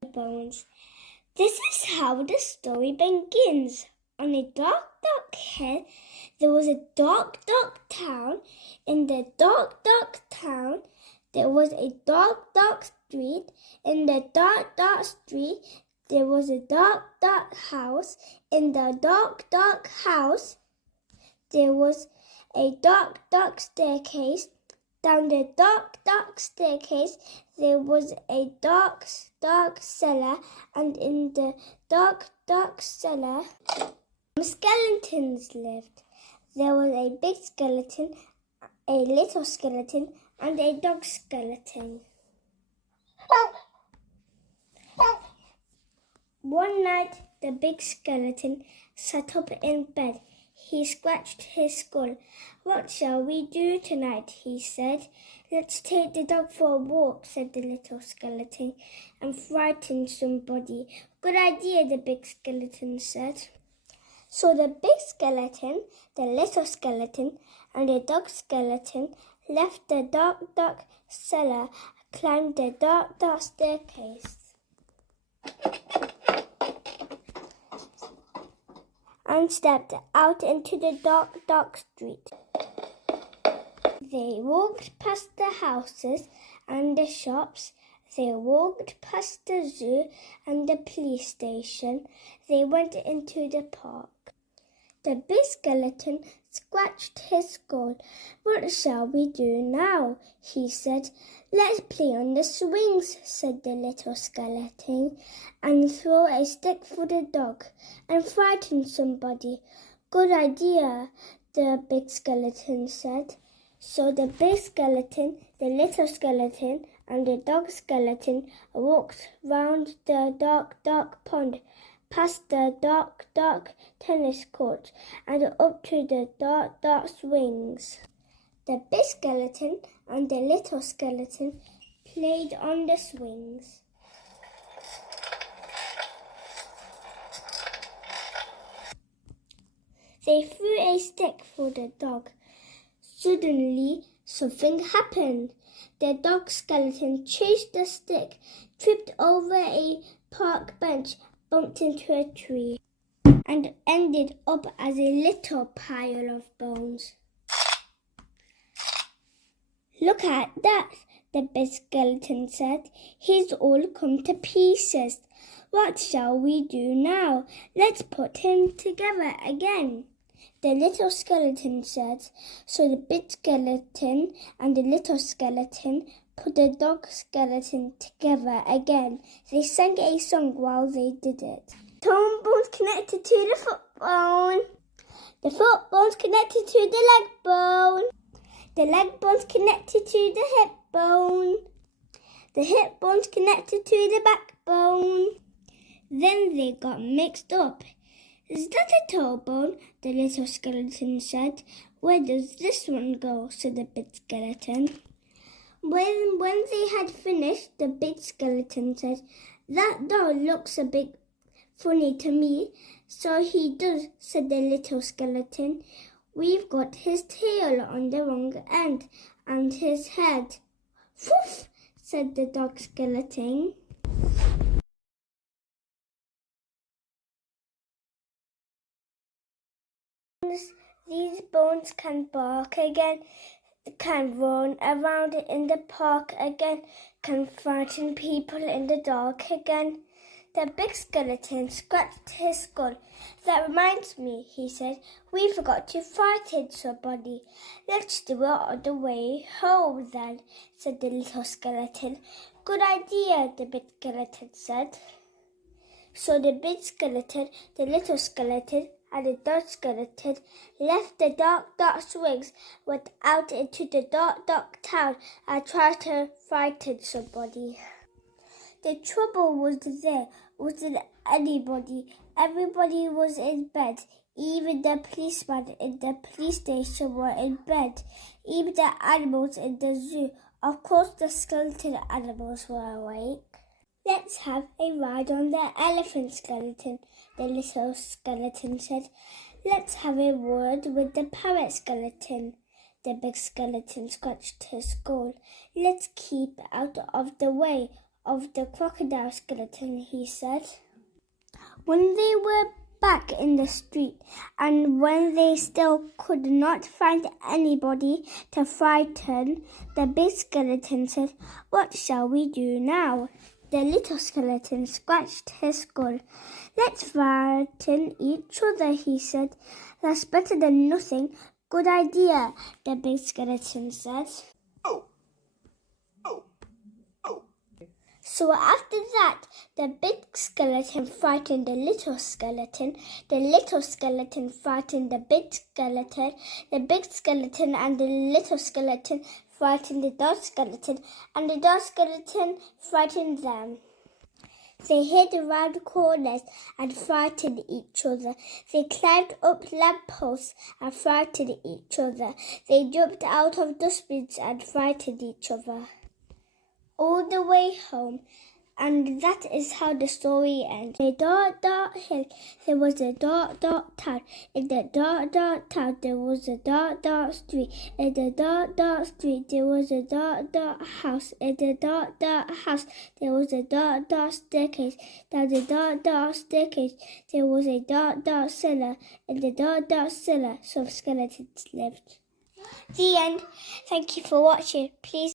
Bones. This is how the story begins. On a dark, dark hill, there was a dark, dark town. In the dark, dark town, there was a dark, dark street. In the dark, dark street, there was a dark, dark house. In the dark, dark house, there was a dark, dark staircase. Down the dark, dark staircase, there was a dark, dark cellar, and in the dark, dark cellar, skeletons lived. There was a big skeleton, a little skeleton, and a dog skeleton. One night, the big skeleton sat up in bed. He scratched his skull. "What shall we do tonight?" he said. "Let's take the dog for a walk," said the little skeleton, "and frighten somebody." "Good idea," the big skeleton said. So the big skeleton, the little skeleton, and the dog skeleton left the dark, dark cellar, climbed the dark, dark staircase, and stepped out into the dark, dark street. They walked past the houses and the shops. They walked past the zoo and the police station. They went into the park. The big skeleton scratched his skull. "What shall we do now?" he said. "Let's play on the swings," said the little skeleton, "and throw a stick for the dog and frighten somebody." "Good idea," the big skeleton said. So the big skeleton, the little skeleton, and the dog skeleton walked round the dark, dark pond, past the dark, dark tennis court, and up to the dark, dark swings. The big skeleton and the little skeleton played on the swings. They threw a stick for the dog. Suddenly, something happened. The dog skeleton chased the stick, tripped over a park bench, bumped into a tree, and ended up as a little pile of bones. "Look at that," the big skeleton said. "He's all come to pieces. What shall we do now? Let's put him together again," the little skeleton said. So the big skeleton and the little skeleton put the dog skeleton together again. They sang a song while they did it. "Toe bones connected to the foot bone. The foot bone's connected to the leg bone. The leg bone's connected to the hip bone. The hip bone's connected to the backbone." Then they got mixed up. "Is that a toe bone?" the little skeleton said. "Where does this one go?" said the big skeleton. When they had finished, the big skeleton said, "That dog looks a bit funny to me." "So he does," said the little skeleton. "We've got his tail on the wrong end and his head." "Woof," said the dog skeleton. "These bones can bark again, can run around in the park again, can frighten people in the dark again." The big skeleton scratched his skull. "That reminds me," he said. "We forgot to frighten somebody. Let's do it on the way home then," said the little skeleton. "Good idea," the big skeleton said. So the big skeleton, the little skeleton, and the dog skeleton left the dark, dark swings, went out into the dark, dark town, and tried to frighten somebody. The trouble wasn't anybody. Everybody was in bed. Even the policemen in the police station were in bed. Even the animals in the zoo. Of course, the skeleton animals were awake. "Let's have a ride on the elephant skeleton," the little skeleton said. "Let's have a word with the parrot skeleton." The big skeleton scratched his skull. "Let's keep out of the way of the crocodile skeleton, he said. When they were back in the street, and when they still could not find anybody to frighten, the big skeleton said, "What shall we do now?" The little skeleton scratched his skull. "Let's frighten each other," he said. "That's better than nothing." "Good idea," the big skeleton said. So after that, the big skeleton frightened the little skeleton frightened the big skeleton and the little skeleton frightened the dog skeleton, and the dog skeleton frightened them. They hid around corners and frightened each other. They climbed up lampposts and frightened each other. They jumped out of dustbins and frightened each other. All the way home, and that is how the story ends. In a dark, dark hill, there was a dark, dark town. In the dark, dark town, there was a dark, dark street. In the dark, dark street, there was a dark, dark house. In the dark, dark house, there was a dark, dark staircase. Down the dark, dark staircase, there was a dark, dark cellar. In the dark, dark cellar, some skeletons lived. The end. Thank you for watching. Please